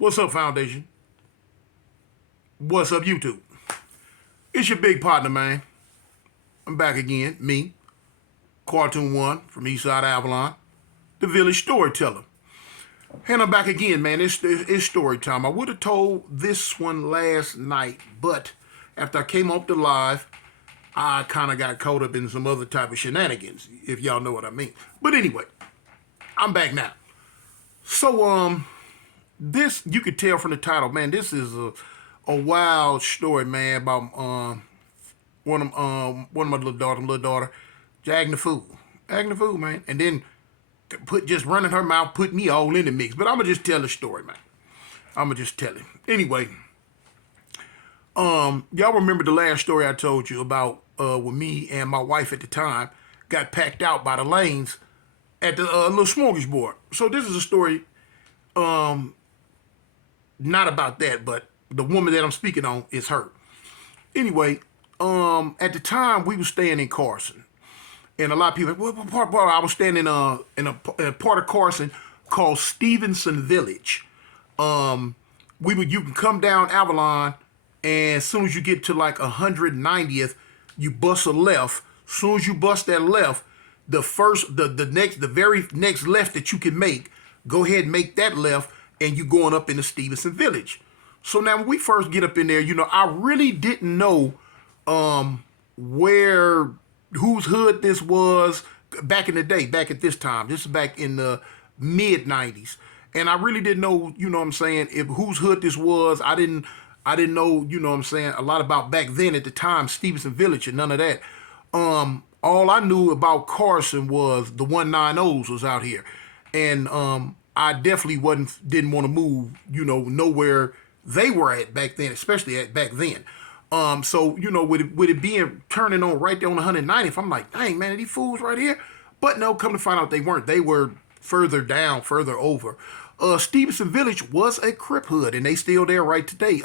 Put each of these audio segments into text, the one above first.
What's up, Foundation? What's up, YouTube? It's your big partner, man. I'm back again. Me, Cartoon One from Eastside Avalon, the village storyteller. And I'm back again, man. It's story time. I would have told this one last night, but after I came off the live, I kind of got caught up in some other type of shenanigans, if y'all know what I mean. But anyway, I'm back now. So, this, you could tell from the title, man, this is a wild story, man, about one of my little daughter, acting the fool. Acting the fool, man. And then just running her mouth, put me all in the mix. But I'ma just tell the story, man. I'ma just tell it. Anyway, y'all remember the last story I told you about when me and my wife at the time got packed out by the lanes at the little smorgasbord. So this is a story, not about that, but the woman that I'm speaking on is her. Anyway, at the time we was staying in Carson. And a lot of people, what part? I was staying in a part of Carson called Stevenson Village. You can come down Avalon, and as soon as you get to like 190th, you bust a left. As soon as you bust that left, the very next left that you can make, go ahead and make that left, and you going up into Stevenson Village. So now when we first get up in there, I really didn't know whose hood this was back in the day, back at this time. This is back in the mid 90s. And I really didn't know, if whose hood this was. I didn't know, a lot about back then at the time, Stevenson Village and none of that. All I knew about Carson was the 190s was out here. And I definitely didn't want to move, nowhere they were at back then, especially back then. So, with it being turning on right there on 190th, I'm like, dang, man, are these fools right here? But no, come to find out they weren't. They were further down, further over. Stevenson Village was a Crip hood, and they still there right today.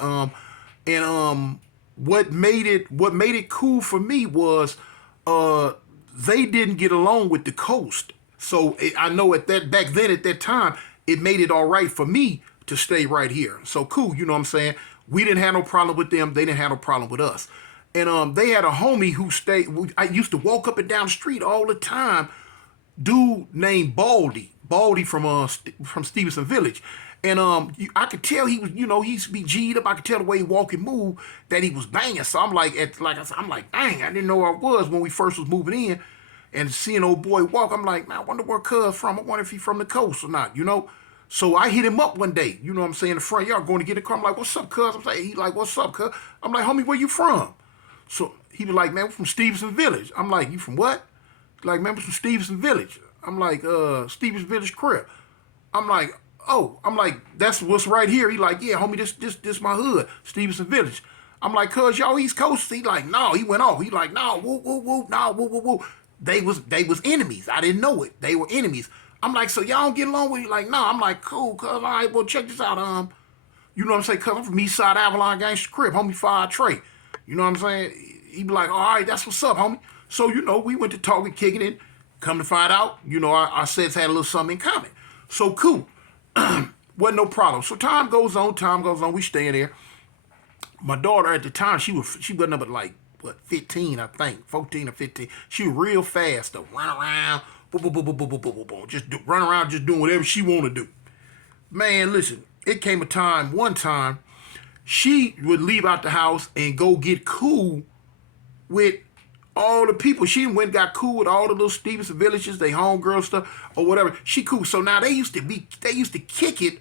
What made it cool for me was they didn't get along with the coast. So I know back then at that time, it made it all right for me to stay right here. So cool, we didn't have no problem with them. They didn't have no problem with us. And they had a homie who stayed. I used to walk up and down the street all the time. Dude named Baldy from Stevenson Village. And I could tell he was, he used to be G'd up. I could tell the way he walk and move that he was banging. So I'm like, I'm like, dang, I didn't know where I was when we first was moving in. And seeing old boy walk, I'm like, man, I wonder where cuz from. I wonder if he from the coast or not, So I hit him up one day, in the front yard, going to get a car. I'm like, what's up, cuz? He like, what's up, cuz? I'm like, homie, where you from? So he was like, man, we're from Stevenson Village. I'm like, you from what? He's like, man, we're from Stevenson Village. I'm like, Stevenson Village Crib. I'm like, that's what's right here. He like, yeah, homie, this my hood, Stevenson Village. I'm like, cuz, y'all East Coast? He like, no, he went off. He like, no, woo, woo, woo, no, woo, woo, woo. They was enemies. I didn't know it. They were enemies. I'm like, so y'all don't get along with you? Like, no. I'm like, cool, cuz, all right, well, check this out. Cuz I'm from Eastside Avalon Gangster Crib, homie, Fire Trey. You know what I'm saying? He be like, all right, that's what's up, homie. So, we went to talking, kicking it. Come to find out, our sets had a little something in common. So, cool. Wasn't no problem. So, time goes on. We staying there. My daughter at the time, she wasn't up at like, 15, I think, 14 or 15. She was real fast, though. Run around, just run around, just doing whatever she want to do. Man, listen, it came one time, she would leave out the house and go get cool with all the people. She went and got cool with all the little Stevenson villages, they homegirl stuff, or whatever. She cool. So now they used to kick it.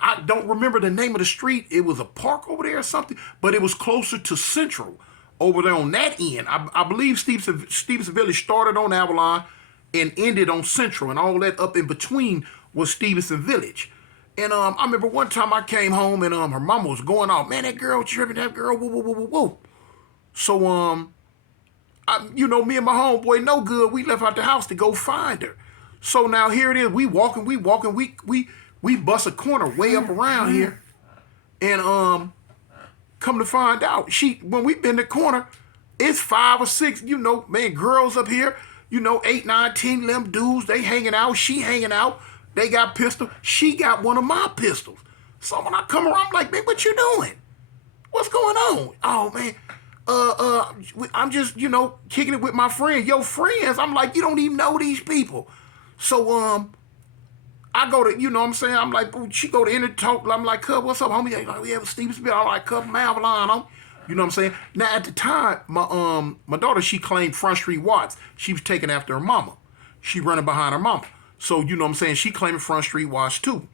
I don't remember the name of the street. It was a park over there or something, but it was closer to Central over there on that end. I believe Stevenson Village started on Avalon and ended on Central, and all that up in between was Stevenson Village. And I remember one time I came home and her mama was going off, man, that girl tripping, that girl, woo, woo, woo, woo, woo. So, me and my homeboy, no good, we left out the house to go find her. So now here it is, we walking, we bust a corner way up around here, and come to find out, when we been in the corner, it's 5 or 6, girls up here, 8, 9, 10 of them dudes, they hanging out, she hanging out. They got pistol. She got one of my pistols. So when I come around, I'm like, man, what you doing? What's going on? Oh, man. I'm just, kicking it with my friend. Your friends, I'm like, you don't even know these people. So, I go to, what I'm saying? I'm like, she go to enter talk. I'm like, cuz, what's up, homie? Like, we have Steven Smith. I'm like, cuz, Mavalon, homie. You know what I'm saying? Now, at the time, my daughter, she claimed Front Street Watts. She was taken after her mama. She running behind her mama. So, you know what I'm saying? She claiming Front Street Watts, too.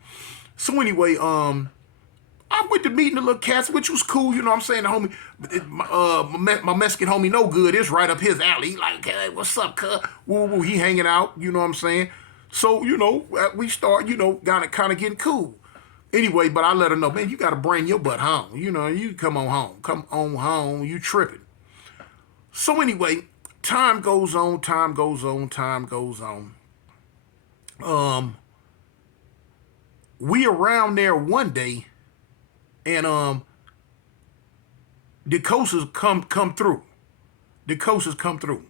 So, anyway, I went to meeting the little cats, which was cool, you know what I'm saying? The homie, my Mexican homie, no good, it's right up his alley. He like, hey, what's up, cuz? Woo, woo, he hanging out, you know what I'm saying? So, we start, got kind of getting cool. Anyway, but I let her know, man, you got to bring your butt home. You come on home. Come on home, you tripping. So anyway, time goes on. We around there one day, and the coasters come through. The coasters come through.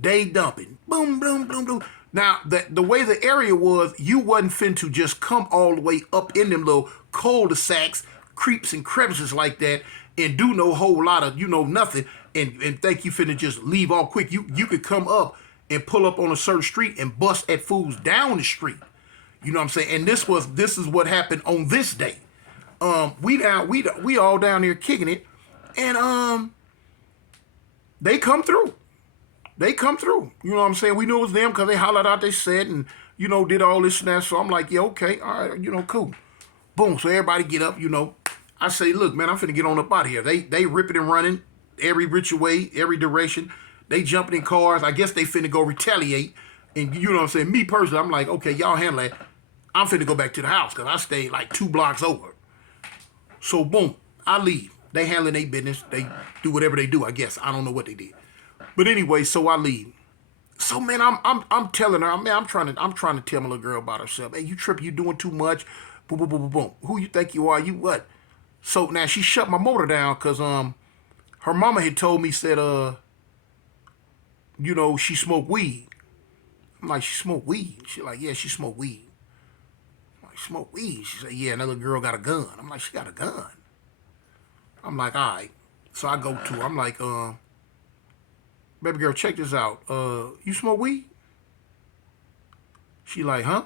They dumping. Boom, boom, boom, boom. Now, the way the area was, you wasn't fin to just come all the way up in them little cul-de-sacs, creeps and crevices like that, and do no whole lot of, nothing, and think you finna just leave all quick. You could come up and pull up on a certain street and bust at fools down the street. You know what I'm saying? And this is what happened on this day. We all down there kicking it, and they come through. They come through. You know what I'm saying? We knew it was them because they hollered out, they said, and, did all this and that. So I'm like, yeah, okay, all right, cool. Boom. So everybody get up, I say, look, man, I'm finna get on up out of here. They ripping and running every which way, every direction. They jumping in cars. I guess they finna go retaliate. And you know what I'm saying? Me personally, I'm like, okay, y'all handle that. I'm finna go back to the house because I stayed like 2 blocks over. So boom, I leave. They handling their business. They do whatever they do, I guess. I don't know what they did. But anyway, so I leave. So man, I'm telling her, man, I'm trying to tell my little girl about herself. Hey, you tripping, you doing too much. Boom, boom, boom, boom, boom. Who you think you are? You what? So now she shut my motor down because her mama had told me, said she smoked weed. I'm like, she smoked weed? She like, yeah, she smoked weed. I'm like, smoke weed? She said, yeah, another girl got a gun. I'm like, she got a gun? I'm like, all right. So I go to her. I'm like, baby girl, check this out. You smoke weed? She like, huh?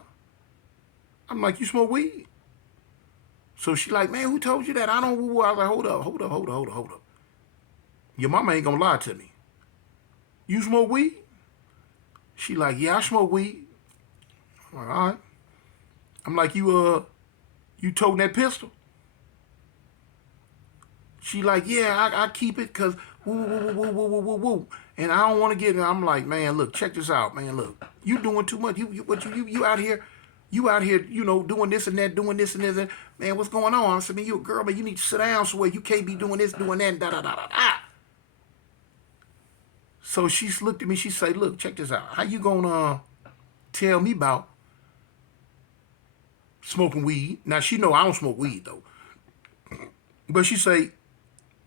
I'm like, you smoke weed? So she like, man, who told you that? I don't woo. I was like, hold up. Your mama ain't gonna lie to me. You smoke weed? She like, yeah, I smoke weed. I'm like, all right. I'm like, you toting that pistol? She like, yeah, I keep it because woo. And I don't want to get it. I'm like, man, look, check this out, man. Look, you doing too much. You out here, doing this and that, doing this and this. And, man, what's going on? I said, man, you a girl, man, you need to sit down somewhere. You can't be doing this, doing that, and da da da da da. So she looked at me. She said, look, check this out. How you gonna tell me about smoking weed? Now she know I don't smoke weed though. But she say,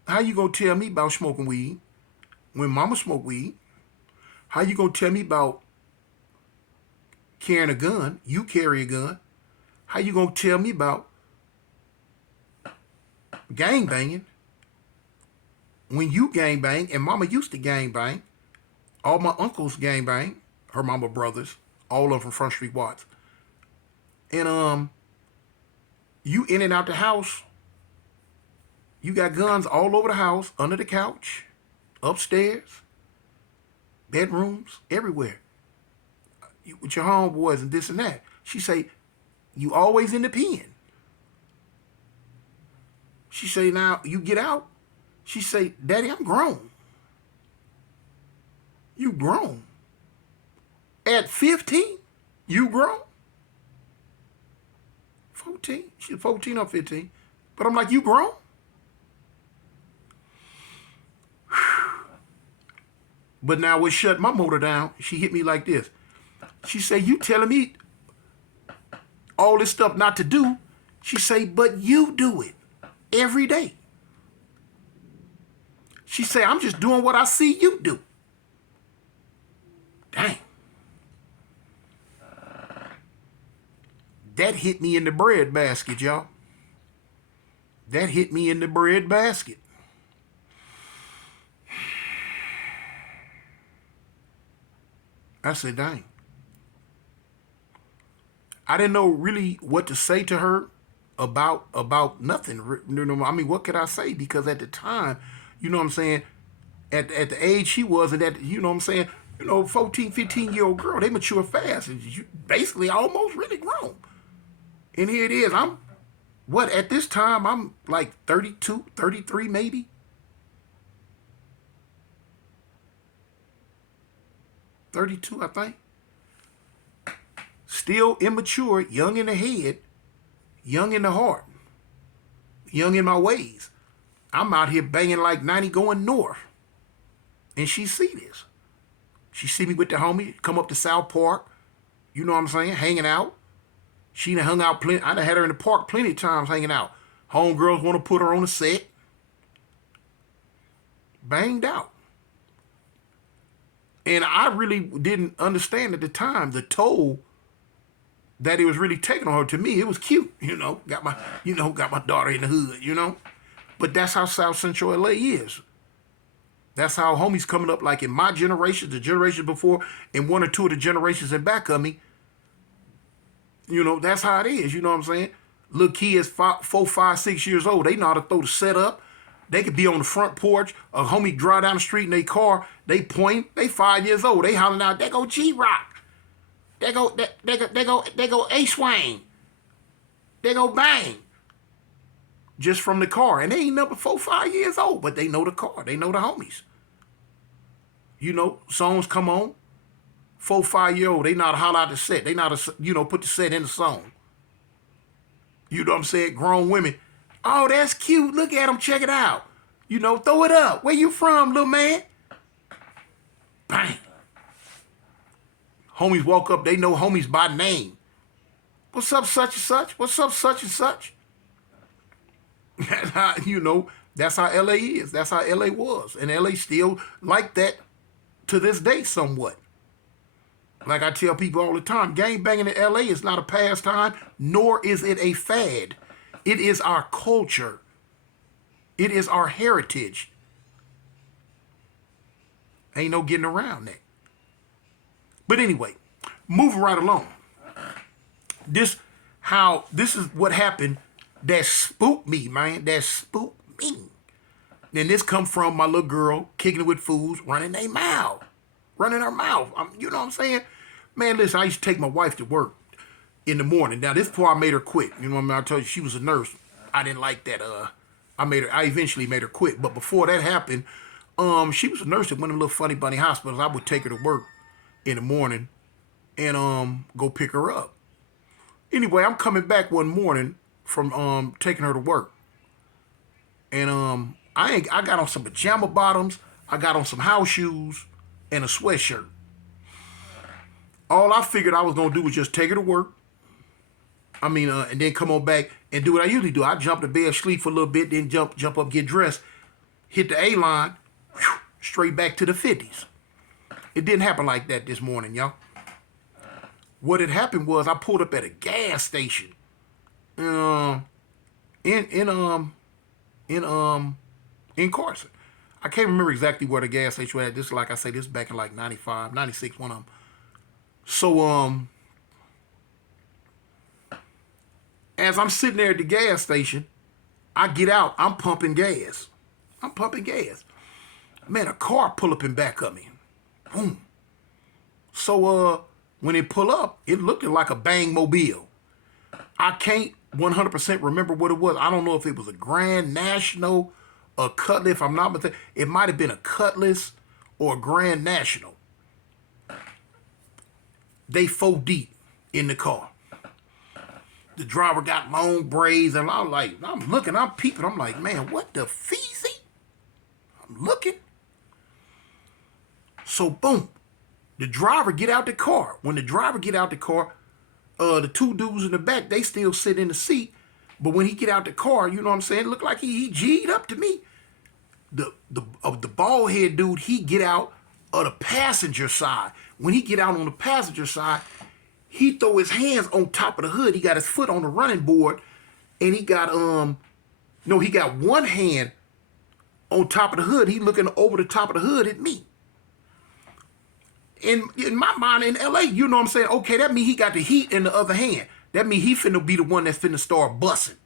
how you gonna tell me about smoking weed when mama smoke weed? How you gonna tell me about carrying a gun? You carry a gun. How you gonna tell me about gang banging when you gang bang and mama used to gang bang? All my uncles gang bang, her mama brothers, all of them from Front Street Watts. And you in and out the house. You got guns all over the house, under the couch, upstairs, bedrooms, everywhere. You, with your homeboys and this and that. She say, you always in the pen. She say, now you get out. She say, Daddy, I'm grown. You grown. At 15, you grown. 14. She's 14 or 15. But I'm like, you grown? But now it shut my motor down. She hit me like this. She say, you telling me all this stuff not to do? She say, but you do it every day. She say, I'm just doing what I see you do. Dang. That hit me in the bread basket, y'all. That hit me in the bread basket. I said, dang. I didn't know really what to say to her about nothing. I mean, what could I say? Because at the time, you know what I'm saying, at the age she was, and that, you know what I'm saying, 14, 15-year-old girl, they mature fast. And you basically almost really grown. And here it is. At this time, I'm like 32, 33 maybe. 32, I think. Still immature, young in the head, young in the heart, young in my ways. I'm out here banging like 90 going north. And she see this. She see me with the homie, come up to South Park, you know what I'm saying, hanging out. She done hung out plenty. I done had her in the park plenty of times hanging out. Homegirls want to put her on the set. Banged out. And I really didn't understand at the time the toll that it was really taking on her. To me, it was cute, got my daughter in the hood, But that's how South Central LA is. That's how homies coming up, like in my generation, the generation before, and one or two of the generations in back of me. That's how it is, you know what I'm saying? Little kids, 4, 5, 6 years old, they know how to throw the set up. They could be on the front porch, a homie drive down the street in their car, they point, they 5 years old, they hollering out, they go G-Rock. They go A-Swang. They go Bang. Just from the car. And they ain't number 4, 5 years old, but they know the car. They know the homies. Songs come on. 4, 5-year-old, they know how to holler out the set. They know how to, put the set in the song. You know what I'm saying? Grown women. Oh, that's cute. Look at them. Check it out. Throw it up. Where you from, little man? Bang. Homies walk up. They know homies by name. What's up, such and such? What's up, such and such? That's how LA is. That's how LA was. And LA still like that to this day somewhat. Like I tell people all the time, gang banging in LA is not a pastime, nor is it a fad. It is our culture. It is our heritage. Ain't no getting around that. But anyway, moving right along. This is what happened that spooked me, man. That spooked me. And this come from my little girl kicking it with fools, running her mouth. You know what I'm saying? Man, listen, I used to take my wife to work in the morning. Now, this before I made her quit. You know what I mean? I told you she was a nurse. I didn't like that. I eventually made her quit. But before that happened, she was a nurse at one of them little funny bunny hospitals. I would take her to work in the morning and go pick her up. Anyway, I'm coming back one morning from taking her to work. And I got on some pajama bottoms, I got on some house shoes, and a sweatshirt. All I figured I was gonna do was just take her to work. And then come on back and do what I usually do. I jump to bed, sleep for a little bit, then jump up, get dressed, hit the A-line, straight back to the 50s. It didn't happen like that this morning, y'all. What had happened was I pulled up at a gas station in Carson. I can't remember exactly where the gas station was at. This, like I say, this is back in like 95, 96, one of them. So, as I'm sitting there at the gas station, I get out, I'm pumping gas. Man, a car pull up in back of me. Boom. So, when it pull up, it looked like a Bang Mobile. I can't 100% remember what it was. I don't know if it was a Grand National, a Cutlass, if I'm not mistaken. It might have been a Cutlass or a Grand National. They 4 deep in the car. The driver got long braids, and I'm looking, I'm peeping. I'm like, man, what the feezy? I'm looking. So, boom. The driver get out the car. When the driver get out the car, the 2 dudes in the back, they still sit in the seat. But when he get out the car, you know what I'm saying? It looked like he G'd up to me. The bald head dude, he get out of the passenger side. When he get out on the passenger side, he throw his hands on top of the hood. He got his foot on the running board, and he got no, he got one hand on top of the hood. He looking over the top of the hood at me. In my mind, in LA, you know what I'm saying? Okay, that mean he got the heat in the other hand. That mean he finna be the one that's finna start busting.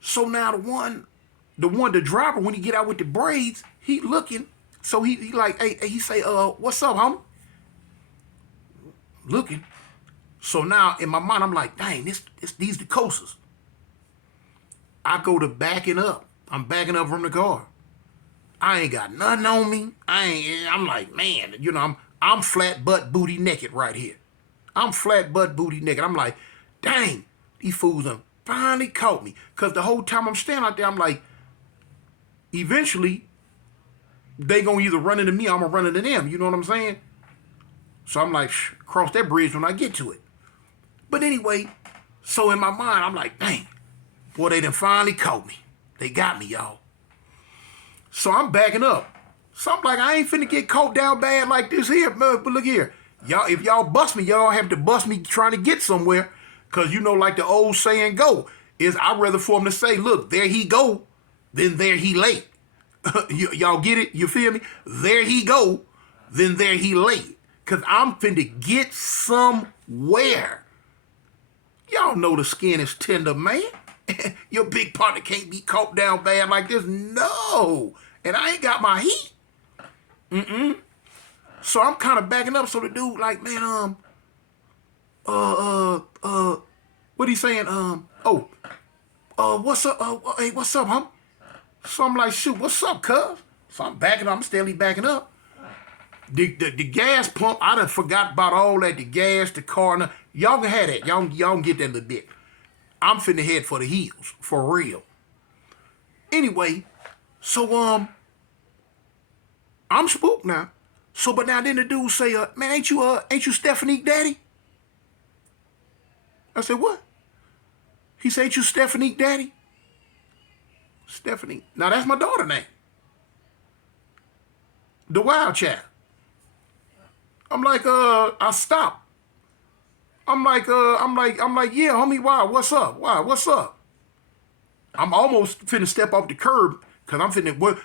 So now the driver, when he get out with the braids, he looking. So he like, hey, he say, what's up, homie? Looking. So now in my mind, I'm like, dang, these the coasters. I go to backing up. I'm backing up from the car. I ain't got nothing on me. I'm like, man, you know, I'm flat butt booty naked right here. I'm flat butt booty naked. I'm like, dang, these fools done finally caught me. Cause the whole time I'm standing out there, I'm like, eventually, they gonna either run into me or I'm gonna run into them. You know what I'm saying? So I'm like, cross that bridge when I get to it. But anyway, so in my mind, I'm like, dang, boy, they done finally caught me. They got me, y'all. So I'm backing up. So I'm like, I ain't finna get caught down bad like this here. But look here. Y'all, if y'all bust me, y'all have to bust me trying to get somewhere. Cause you know, like the old saying go, is I'd rather for him to say, look, there he go, than there he lay. Y'all get it? You feel me? There he go, then there he lay. Cause I'm finna get somewhere. Y'all know the skin is tender, man. Your big partner can't be caught down bad like this. No. And I ain't got my heat. So I'm kind of backing up. So the dude like, man, what he saying? What's up? Hey, what's up, huh? So I'm like, shoot, what's up, cuz? So I'm backing up. I'm steadily backing up. The gas pump, I done forgot about all that. The gas, the car. Y'all can have that. Y'all can get that little bit. I'm finna head for the hills, for real. Anyway, so I'm spooked now. So but now then the dude say, man, ain't you Stephanie daddy? I said, what? He said, ain't you Stephanie daddy? Stephanie. Now that's my daughter name. The wild child. I'm like, I stopped. I'm like, yeah, homie, why? What's up? Why? What's up? I'm almost finna step off the curb because I'm finna.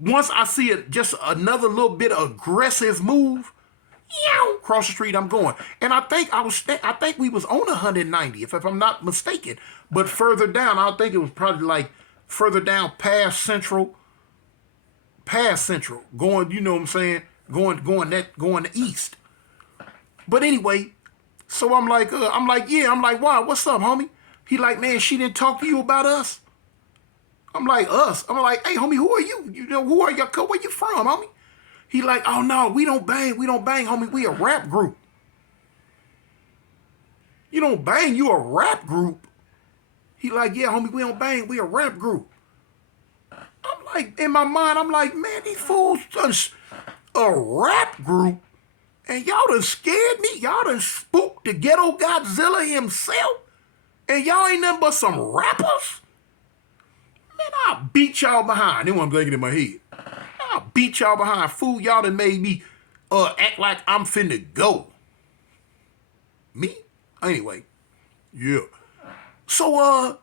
Once I see it, just another little bit of aggressive move, across the street I'm going. And I think we was on 190, if I'm not mistaken. But further down, I think it was probably like further down past Central, going. You know what I'm saying? Going the east. But anyway. So I'm like, yeah. I'm like, why? What's up, homie? He like, man, she didn't talk to you about us? I'm like, us? I'm like, hey, homie, who are you? You know, who are you? Where you from, homie? He like, oh, no, we don't bang, homie. We a rap group. You don't bang, you a rap group? He like, yeah, homie, we don't bang, we a rap group. I'm like, in my mind, I'm like, man, these fools done a rap group? And y'all done scared me. Y'all done spooked the ghetto Godzilla himself. And y'all ain't nothing but some rappers. Man, I'll beat y'all behind. That's what I'm thinking in my head. I'll beat y'all behind. Fool, y'all done made me act like I'm finna go. Me? Anyway. Yeah. So,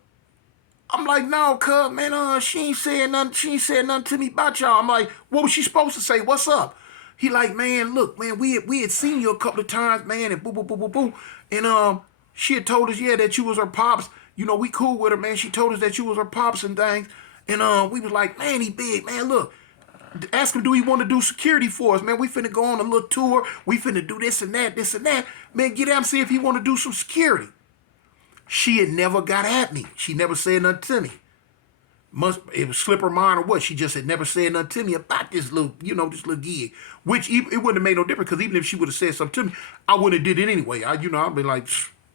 I'm like, no, cuz, man, she ain't said nothing to me about y'all. I'm like, what was she supposed to say? What's up? He like, man, look, man, we had seen you a couple of times, man, and boo. And she had told us, yeah, that you was her pops. You know, we cool with her, man. She told us that you was her pops and things. And we was like, man, he big, man, look. Ask him, do he want to do security for us, man? We finna go on a little tour. We finna do this and that. Man, get out and see if he want to do some security. She had never got at me. She never said nothing to me. It was slip her mind or what. She just had never said nothing to me about this little, this little gig. Which it wouldn't have made no difference because even if she would have said something to me, I wouldn't have did it anyway. I'd be like,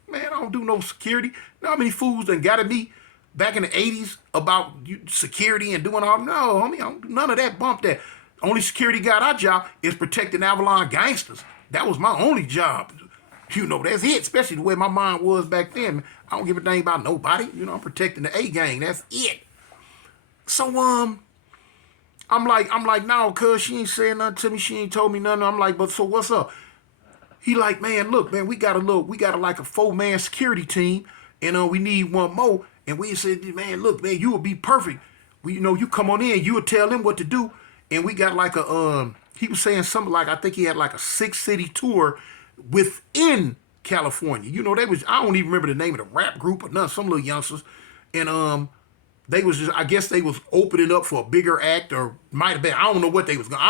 man, I don't do no security. You know how many fools done got at me back in the 80s about security and doing all? No, homie, I don't do none of that. Bump that. Only security got our job is protecting Avalon gangsters. That was my only job. That's it. Especially the way my mind was back then. I don't give a dang about nobody. I'm protecting the A gang. That's it. So, I'm like, no, cuz she ain't saying nothing to me. She ain't told me nothing. I'm like, but so what's up? he like, man, look, man, we got like a 4-man security team, and we need one more. And we said, man, look, man, you will be perfect. You come on in, you will tell them what to do. And we got like he was saying something like, I think he had like a 6-city tour within California. I don't even remember the name of the rap group or none, some little youngsters. And they was just, I guess they was opening up for a bigger act, or might have been, I don't know what they was doing,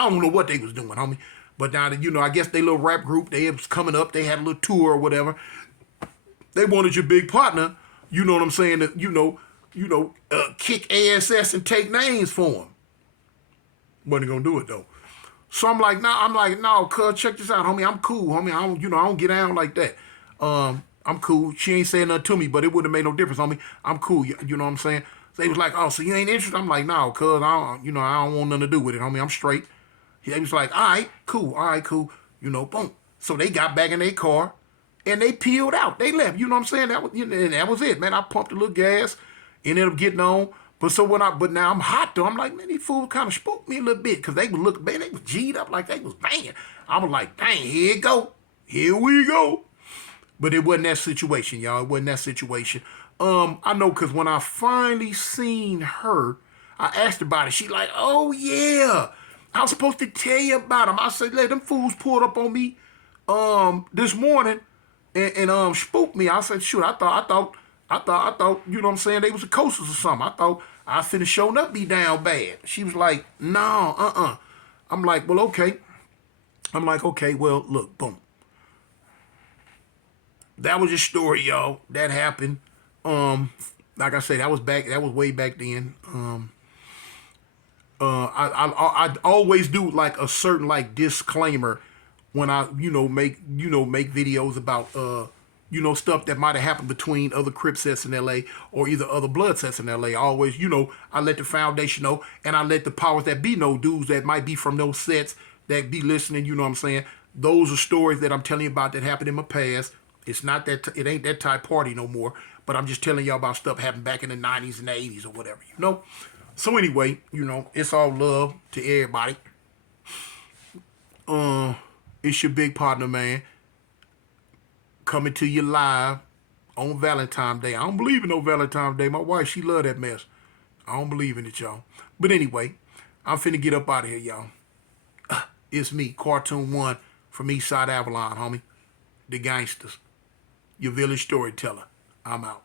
homie. But now, I guess they little rap group, they was coming up, they had a little tour or whatever. They wanted your big partner, you know what I'm saying, to, kick ass and take names for them. Wasn't gonna do it though. So I'm like, no, cuz, check this out, homie. I'm cool, homie. I don't get down like that. I'm cool. She ain't saying nothing to me, but it wouldn't have made no difference, homie. I'm cool. You know what I'm saying? So they was like, oh, so you ain't interested? I'm like, no, cuz, I don't want nothing to do with it, homie. I'm straight. They was like, all right, cool. Boom. So they got back in their car and they peeled out. They left. You know what I'm saying? That was it, man. I pumped a little gas, ended up getting on. But now I'm hot though. I'm like, man, these fools kind of spooked me a little bit because they was looking, man, they was G'd up like they was banging. I was like, dang, here it go. Here we go. But it wasn't that situation, y'all. It wasn't that situation. I know because when I finally seen her, I asked about it. She like, oh yeah, I was supposed to tell you about them. I said, them fools pulled up on me this morning and spooked me. I said, shoot, I thought, you know what I'm saying, they was the coasters or something. I thought I finna showing up be down bad. She was like, no, I'm like, well, okay. Well, look, boom. That was a story, y'all. That happened. Like I said, that was way back then. I always do like a certain like disclaimer when I make videos about stuff that might have happened between other Crip sets in LA or either other blood sets in LA. I always, I let the foundation know, and I let the powers that be know, dudes that might be from those sets that be listening, you know what I'm saying? Those are stories that I'm telling you about that happened in my past. It's not that, it ain't that type party no more, but I'm just telling y'all about stuff happened back in the 90s and the 80s or whatever, So anyway, it's all love to everybody. It's your big partner, man, coming to you live on Valentine's Day. I don't believe in no Valentine's Day. My wife, she love that mess. I don't believe in it, y'all. But anyway, I'm finna get up out of here, y'all. It's me, Cartoon One from Eastside Avalon, homie. The gangsters. Your village storyteller. I'm out.